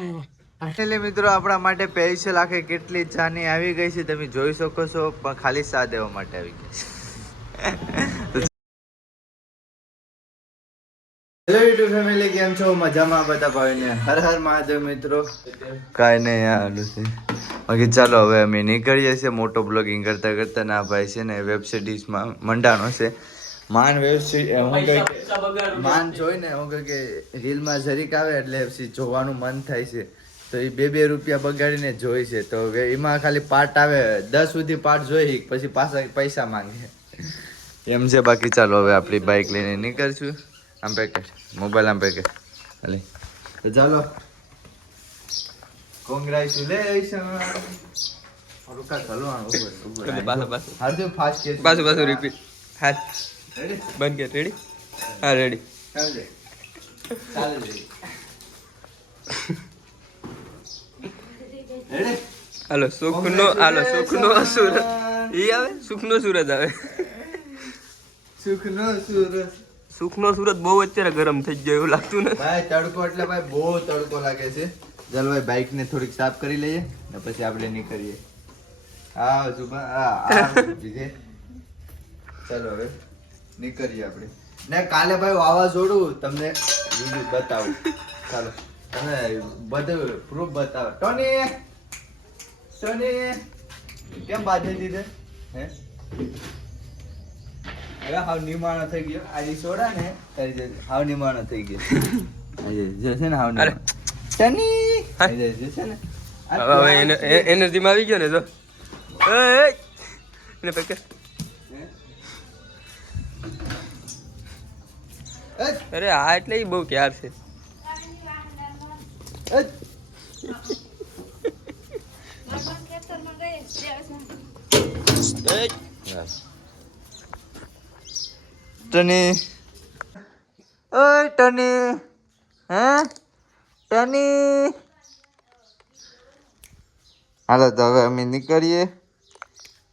એટલે મિત્રો આપણા માટે સ્પેશિયલ આખે કેટલી ચાની આવી ગઈ છે તમે જોઈ શકો છો, પણ ખાલી ચા દેવા માટે આવી ગઈ છે. હેલો યુટ્યુબ ફેમિલી, કેમ છો? મજામાં બધા ભાઈને હર હર મહાદેવ મિત્રો. કાંઈ નહીં યાર છે. બાકી ચાલો હવે અમે નીકળીએ છીએ મોટો બ્લોગિંગ કરતા કરતા. ના ભાઈ છે ને વેબ સિરીઝમાં મંડાણો છે. માન વેબ સિરીઝ માન જોઈને હું કે રીલમાં જરીક આવે એટલે જોવાનું મન થાય છે. તો એ 2 રૂપિયા બગાડીને જોઈ છે. તો એમાં ખાલી પાર્ટ આવે 10 સુધી પાર્ટ જોઈ પછી પાછા પૈસા માંગે એમ છે. બાકી ચાલો હવે આપણી બાઇક લઈને નીકળશું. આમ પેકેટ મોબાઈલ આમ પેકેટ એટલે તો ચાલો. કોંગ્રેચ્યુલેશન. રૂકા ચાલો હાર્દિક ફાસ્ટ કે પાછું રિપીટ. હા રેડી બંધ કે રેડી. હા રેડી. ચાલે રેડી. હાલો સુખનો સુરત ઈ આવે, સુખનો સુરત આવે. સુખનો સુરત બહુ અત્યારે ગરમ થઈ ગયો એવું લાગતું ને ભાઈ? તડકો એટલે ભાઈ બહુ તડકો લાગે છે. ચાલ ભાઈ બાઇક ને થોડીક સાફ કરી લઈએ ને પછી આપણે નીકળીએ. હા સુભા ચાલો હવે નીકળીએ આપણે. ને કાલે ભાઈ વાવાઝોડું તમને વિડીયો બતાવું. ચાલો તમે બધું પ્રૂફ બતાવો. ટોની કેમ બાંધી દીધે હે? હવે હાવ નિમાણો થઈ ગયો. આજે સોડા ને હાવ નિમાણો થઈ ગયો. આજે જે છે ને હાવ ટની છે ને હવે એનર્જીમાં આવી ગયો ને તો એને પેકેટ. અરે આ એટલે બહુ ક્યાર છે. ટની ઓય ટની હે ટની. હાલો તો હવે અમે નીકળીએ.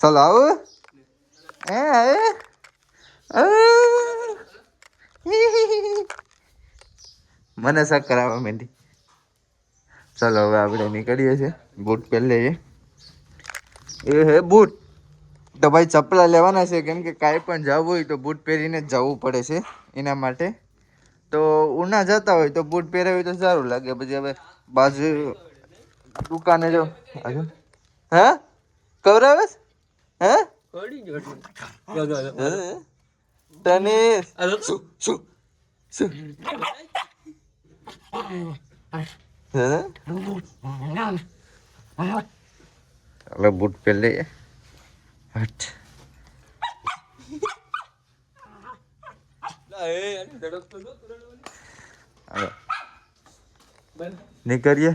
ચાલો આવું હે મને ચક્કર આવવા માંડી. ચાલો હવે આપણે નીકળીએ છીએ. બૂટ પહેરી લઈએ. એ હે બૂટ. તો ભાઈ ચપલા લેવાના છે કેમ કે કાંઈ પણ જવું હોય તો બૂટ પહેરીને જ જવું પડે છે. એના માટે તો ઉના જતા હોય તો બૂટ પહેરાવી તો સારું લાગે. પછી હવે બાજુ દુકાને જો હે કવરાવેશ હે તને શું ચાલો બૂટ પહેરી લઈએ. હટ નીકળીએ.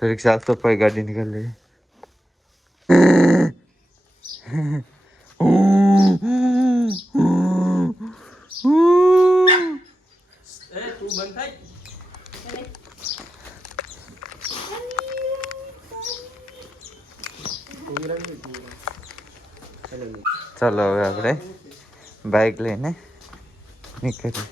થોડીક સાફ સફાઈ ગાડી નીકળી લઈએ. ચાલો હવે આપણે બાઇક લઈને નીકળીએ.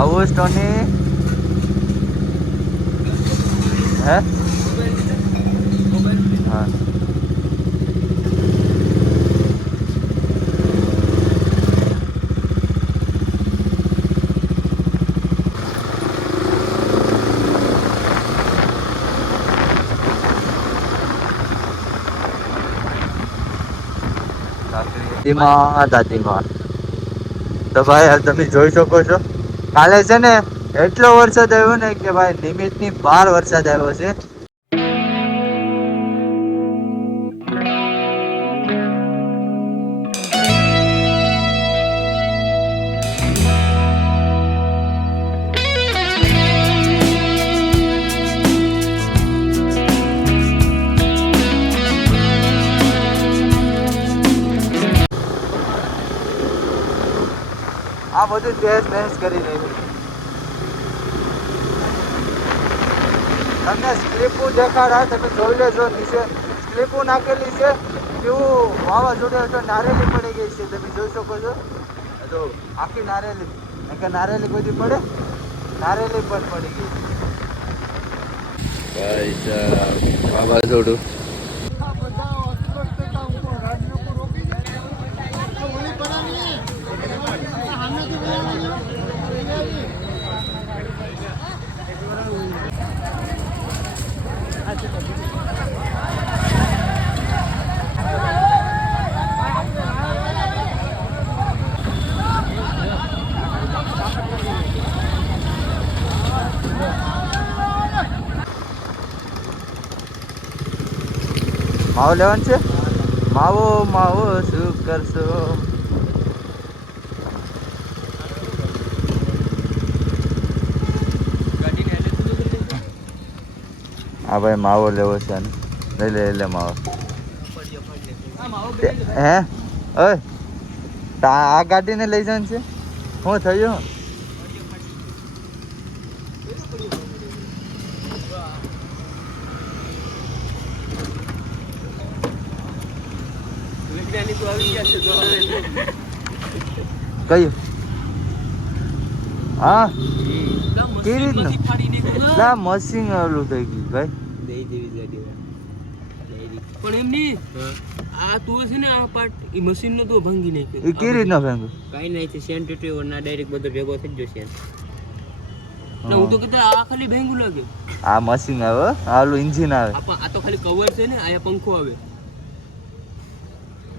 આવું સ્ટોની હે હા દાદીમાં. તો ભાઈ તમે જોઈ શકો છો કાલે છે ને એટલો વરસાદ આવ્યો ને કે ભાઈ લિમિટની બહાર વરસાદ આવ્યો છે. આ બધું તહેસ નહેસ કરી રહ્યું. તમને સ્લીપું દેખાડા તમે જોઈ લેજો નીચે સ્લીપું નાખેલી છે કેવું વાવાઝોડું હતો નારેલી પડી ગઈ છે તમે જોઈ શકો છો તો આખી નારેલી કે નારેલી બધી પડે નારેલી પણ પડી ગઈ ભાઈ સાહેબ વાવાઝોડું માવો લેવાનું છે માવો માવો શું કરશો હા ભાઈ માવો લેવો છે આને લઈ લે માવો હે ઓય આ ગાડીને લઈ જવાનું છે શું થયું કયું હા કેવી રીતના મશીન ઓલું થઈ ગયું ભાઈ પણ એમ નહીં આ તું છે ને આ પાર્ટ ઈ મશીન નો તો ભાંગી નાખ્યો એ કેવી રીતના ભાંગ્યું કાઈ નહીં છે સેન્સિટિવ ના ડાયરેક્ટ બધો ભેગો થઈ જશે ના હું તો કહેતા આ ખાલી ભાંગું લાગે આ મશીન આવે આલું એન્જિન આવે આ તો ખાલી કવર છે ને આયા પંખો આવે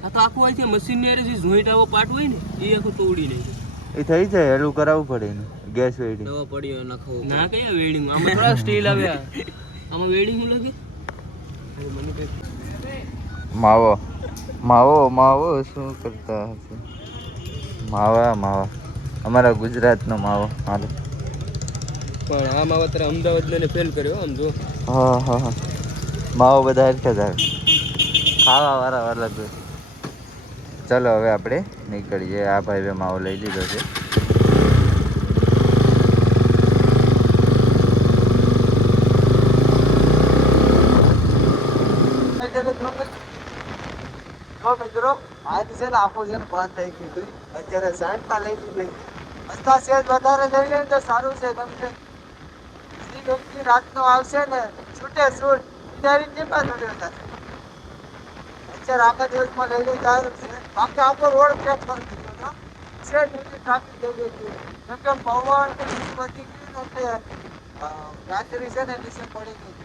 આ તો આખું હોય છે મશીન ની જે જોઈન્ટ આવો પાર્ટ હોય ને એ આખું તોડી નાખ્યું એ થઈ જાય એલું કરાવવું પડે એનું ગેસ વેડિંગ દવા પડ્યો નાખવું ના કયા વેડિંગ આમાં થોડા સ્ટીલ આવ્યા આમાં વેડિંગ શું લાગે માવો માવો માવો શું કરતા હશે માવા માવા અમારા ગુજરાતનો માવો હાલો પણ આ માવો અત્યારે અમદાવાદ ને ફેલ કર્યો આમ જો હા હા હા માવો બધા હરખા જ આવે ખાવા વાળા અલગ હોય ચાલો હવે આપણે નીકળીએ આ ભાઈએ માવો લઈ લીધો છે મિત્રો આજ છે ને આખો છે બંધ થઈ ગયું અત્યારે સાઈડમાં લઈ લીધી રસ્તા સેજ વધારે લઈ લે તો સારું છે કેમ કે શ્રી ગંગી રાતનો આવશે ને છૂટે છૂટ ત્યારે ટીપા છૂટ્યો થશે અત્યારે આખા દિવસમાં લઈ લઈ સારું છે બાકી આખો રોડ ક્રેક કરી દીધો છે ટ્રાફિક થઈ ગઈ હતી કેમ કે પવન બધી ગયું એટલે રાત્રિ છે ને નીચે પડી ગઈ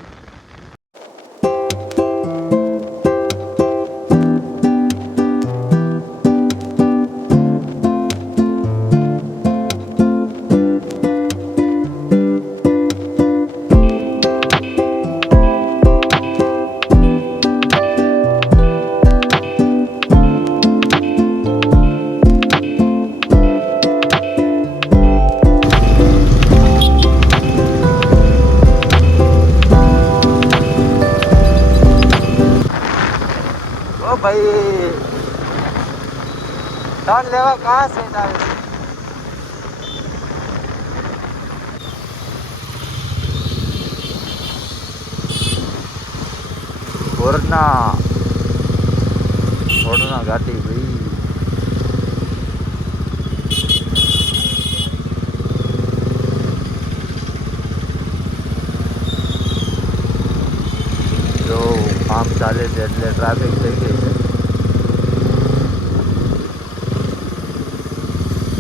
ભાઈ ટર્ન લેવા કहाँ से जावे छोड़ना घाटी भाई जो काम चाले છે એટલે ટ્રાફિક થઈ ગઈ છે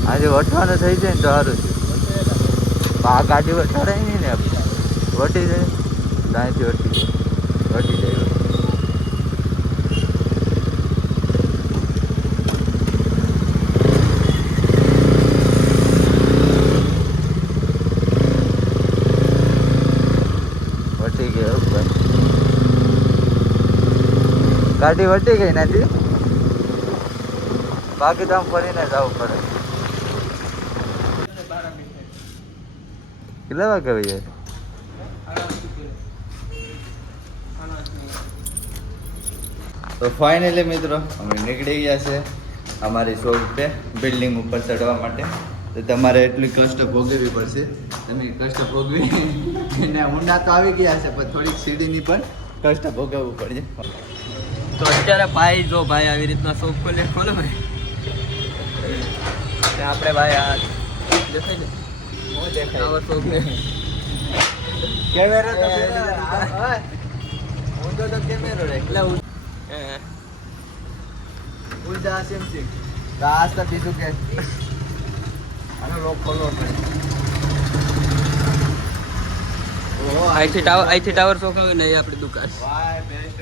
આજે વટવાનું થઈ જાય ને તો સારું છે આ ગાડી વટાડાય નહીં ને વટી જાય ત્યાંથી વટી જાય વટી ગયો ગાડી વટી ગઈ નથી બાકી તો આમ ફરીને જવું પડે કેટલા વાગે ભાઈ તો ફાઇનલી મિત્રો અમે નીકળી ગયા છે અમારી શોપ पे બિલ્ડિંગ ઉપર ચડવા માટે તો તમારે એટલી કષ્ટ ભોગવવી પડશે. તમે કષ્ટ ભોગવી એને ઊંડા તો આવી ગયા છે, પણ થોડીક સીડીની પણ કષ્ટ ભોગવવું પડશે. તો અત્યારે ભાઈ જો ભાઈ આવી રીતના શોપ ખોલે ભાઈ ને આપણે ભાઈ આ દેખાય ને હું દેખાય આવો શોપ ને કેમેરો તો ઊંધો તો કેમેરો રે એટલે ઉલટા સેમસિંગ દાસ તો બીજું કે આનો લોક ખોલવો પડે. ઓહો અહીંથી ટાવર શોપ આવે ને એ આપણી દુકાન. વાય બેસ્ટ.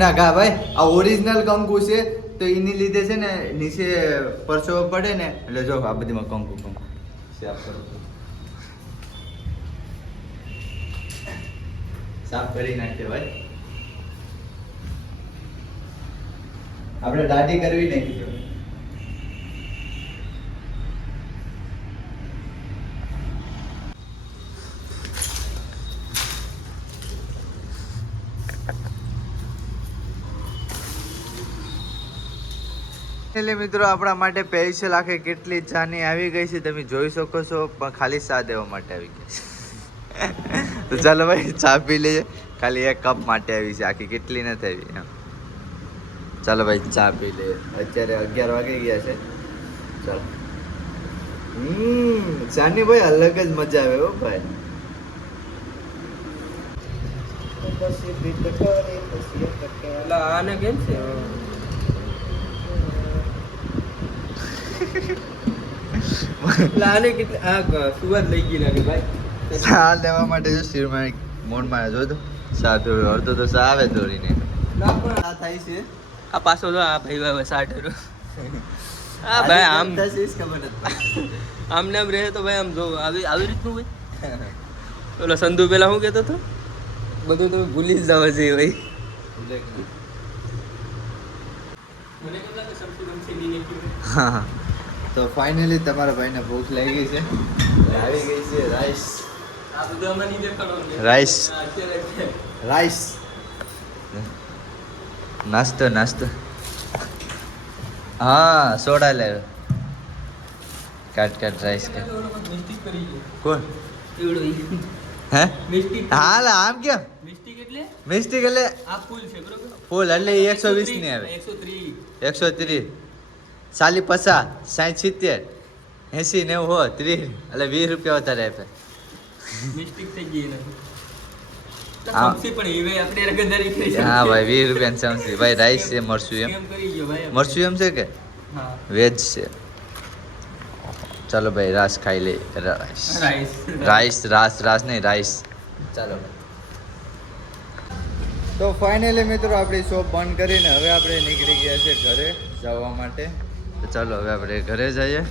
ના કા ભાઈ આ ઓરિજિનલ કંકુ છે તો એની લીધે છે ને નીચે પરસો પડે ને એટલે જો આ બધીમાં કંકુ સાફ કરી નાખીએ ભાઈ. આપણે દાઢી કરવી નાખી. એટલે મિત્રો આપણા માટે સ્પેશિયલ આખે કેટલી ચાની આવી ગઈ છે તમે જોઈ શકો છો, પણ ખાલી ચા દેવા માટે આવી ગઈ છે. તો ચાલો ભાઈ ચા પી લઈએ. ખાલી એક કપ માટે આવી છે, આખી કેટલી નથી આવી એમ. ચાલો ભાઈ ચા પી લઈએ. અત્યારે 11 વાગી ગયા છે. ચાલો ચાની ભાઈ અલગ જ મજા આવે હો ભાઈ. એટલે આને કેમ છે લાને કેટલી આ સુવાદ લઈ ગઈ લાગે ભાઈ. ચા લેવા માટે જો શિરમાં મોણ માં જો તો ચા પીવો અડધો તો ચા આવે દોરીને આ થાય છે. આ પાછો જો આ ભાઈ હવે 60 હા ભાઈ આમ ખબર નથી. આમને આમ રહે તો ભાઈ આમ જો આવી રીતનું હોય. ઓલો સંધુ પેલા શું કહેતો હતો બધું તમે ભૂલી જ જાવ છે ભાઈ. મને કેમ લાગે સમસી નહીં હા તો ફાઇનલી તમારા ભાઈને ભૂખ લાગી છે. આવી ગઈ છે રાઈસ. આ બધું આમાં નહીં દેખાડો. રાઈસ અત્યારે રાઈસ નાસ્તો હા સોડા લે કાટ રાઈસ કે મિસ્ટેક કરી ગયો કોણ એવડો હે મિસ્ટેક હાલ આમ કેમ મિસ્ટેક એટલે મિસ્ટેક એટલે આ ફૂલ છે બરોબર. ફૂલ એટલે 120 ની આવે 130 130 40 50 60 70 80 90 30 એટલે 20 રૂપિયા વધારે આપે. મિસ્ટેક થઈ ગઈ ને હા. સમસી પણ ઈવે આપણે રગદારી કરી છે. હા ભાઈ 20 રૂપિયા સમસી ભાઈ રાઈસ છે મરસું એમ કેમ કરી ગયો ભાઈ મરસું એમ છે કે હા વેજ છે. ચાલો ભાઈ રાસ ખાઈ લે. રાઈસ રાસ નહીં રાઈસ. ચાલો તો ફાઇનલી મિત્રો આપણી શોપ બંધ કરીને હવે આપણે નીકળી ગયા છે ઘરે જવા માટે. તો ચાલો હવે આપણે ઘરે જઈએ.